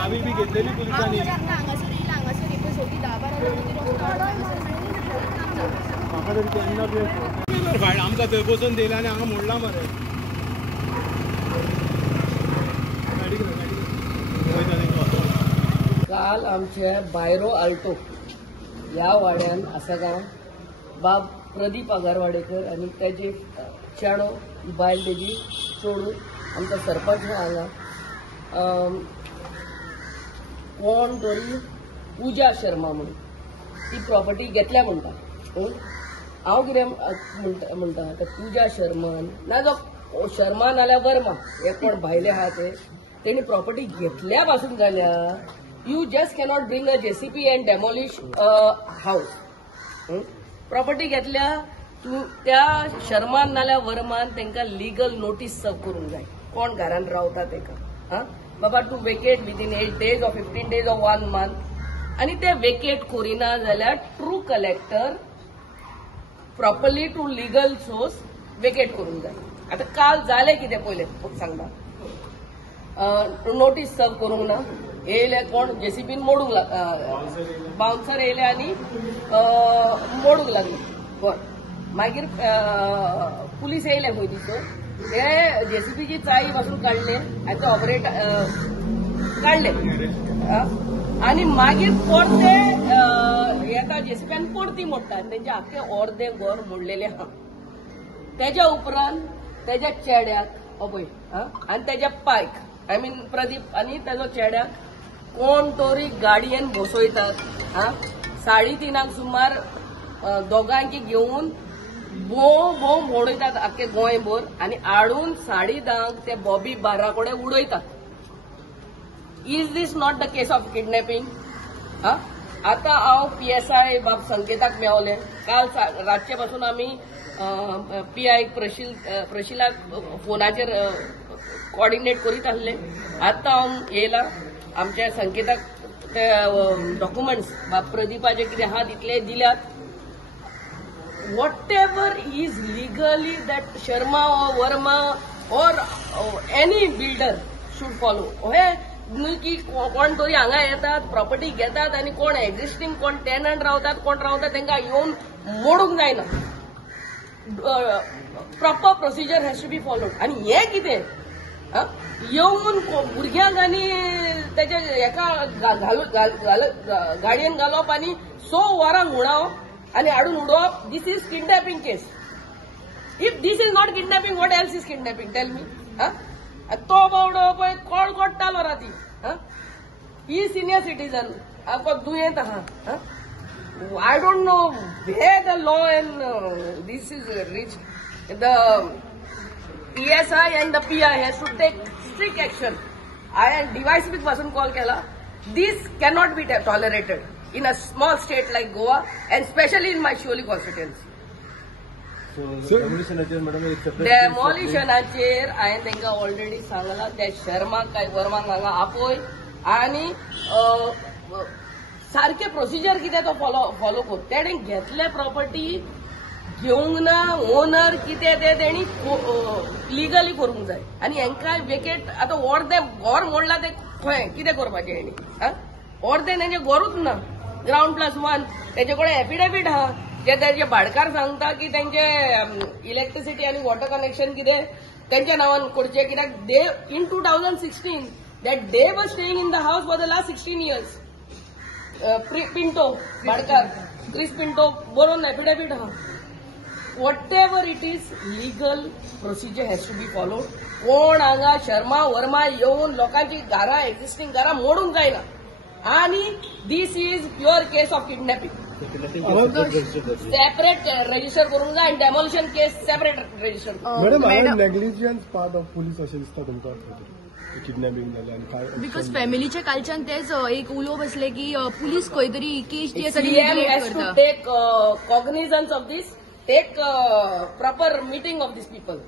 चावी बी घेतलेली पोलिसांनी. आमकां थंय बसून दिला आनी हांगा मोडला मरे. काल आमचे बायरो आल्टो ह्या वाड्यान आसा काय बाब प्रदीप आगारवाडेकर आनी तेजे चेडो बायल तेजी चोडून आमकां सरपंच हांगा कोण तरी पूजा शर्मा म्हणून ती प्रॉपर्टी घेतल्या म्हणटा. हांव कितें म्हणटा आतां पूजा शर्मान ना जो शर्मा नाल्यार वर्मा हे कोण भायले आहा ते तेणी प्रॉपर्टी घेतल्या पासून जाल्यार you just cannot bring a JCP and demolish a house. Property घेतल्या त्या शर्मान नाल्यार वर्मान तांकां लीगल नोटीस सर्व करूंक जाय कोण घरान रावता ताका बाबा to vacate within 8 days or 15 days or 1 month आनी ते वेकेट करिना जाल्यार true collector properly to legal source vacate करूंक जाय. आतां काल जालें कितें पयलें सांगता नोटीस सर्व करूंक ना येयले कोण जेसीबीन मोडूंक बाउन्सर येयले आनी मोडूंक लागले. बरें मागीर पुलीस येयले खंय दिसो हे जेसीबीची चावी पासून काडले आनी ते ऑपरेट काडले आनी मागीर परते येता जेसीबीन परती मोडटा आनी तेंचे आख्खे अर्दे घर मोडलेले आहा. तेज्या उपरांत तेज्या चेड्याक पळय आनी तेज्या पायक आय मीन प्रदीप आनी तेजो चेड्याक कोण तरी गाडयेन बसयतात 3:30 सुमार दोगांकी घेवन भोव मोडयतात आख्खे गोंयभर आनी हाडून 10:30 ते बॉबी बारा कडेन उडयतात. Is this not the case of kidnapping? आतां हांव PSI बाब संकेताक मेवलें. काल रातचे पासून आमी PI प्रशिलाक फोनाचेर कोऑर्डिनेट करीत आसले. आतां हांव येयला आमच्या संकेताक ते डॉक्युमेंट्स बाब प्रदीपाचे कितें आहा तितले दिल्यात. What ever is legally that Sharma और वर्मा और एनी बिल्डर शूड फॉलो. हे न्हय की कोण तरी हांगा येतात प्रॉपर्टी घेतात आनी कोण एक्झिस्टिंग कोण टेनंट रावतात कोण रावतात तांकां येवन मोडूंक जायना. Proper procedure has to be followed. आनी हे कितें येवन भुरग्यांक आनी तेजे हेका गाडयेन घालप आनी 100 वरांक उडोवप आनी हाडून उडोवप. This is kidnapping case. If this is not kidnapping what else is kidnapping tell me. तो बावडो पळय कॉल कोट्टालो राती ही सिनियर सिटीजन आमकां दुयेंत आहा. I don't know where the law and this is reached. The PSI and the PI has to take strict action. I have device पासून call केला. This cannot be tolerated in a small state like Goa and especially in my Shioli constituency. डेमोलिशनाचेर हांवें तांकां already सांगलां त्या शर्माक काय वर्माक हांगा आपय आनी सारखे प्रोसिजर कितें तो फॉलो कर. तेणें घेतले प्रॉपर्टी घेवंक ना ओनर कितें ते तेणी लिगली करूंक जाय आनी हांकां वेकेट आतां अर्दे घर मोडला ते खंय कितें करपाचें हेणी अर्दे तेंचें घरूच ना. ground+1 तेजे कडेन एफिडेविट आहा जे तेजे भाडकार सांगता की तेंचे इलेक्ट्रिसिटी आनी वॉटर कनेक्शन कितें तेंच्या नांवान करचें कित्याक दे in 2016 that they were staying in the house for the last 16 years. Pinto भाडकार Chris Pinto बरोवन एफिडेविट आहा. whatever it is legal procedure has to be followed. कोण हांगा शर्मा वर्मा येवन लोकांची घरां एक्झिस्टिंग घरां मोडूंक जायना आनी this is pure case of kidnapping. Separate register करूंक जाय आनी demolition case separate register. Madam negligence part of police अशें दिसता तुमकां किडनॅपिंग जालें आनी काय बिकॉज फॅमिलीच्या कालच्यान तेच एक उलो बसले की पुलीस खंय तरी केस जी आसा CM has to take cognizance of this, take proper meeting of these people.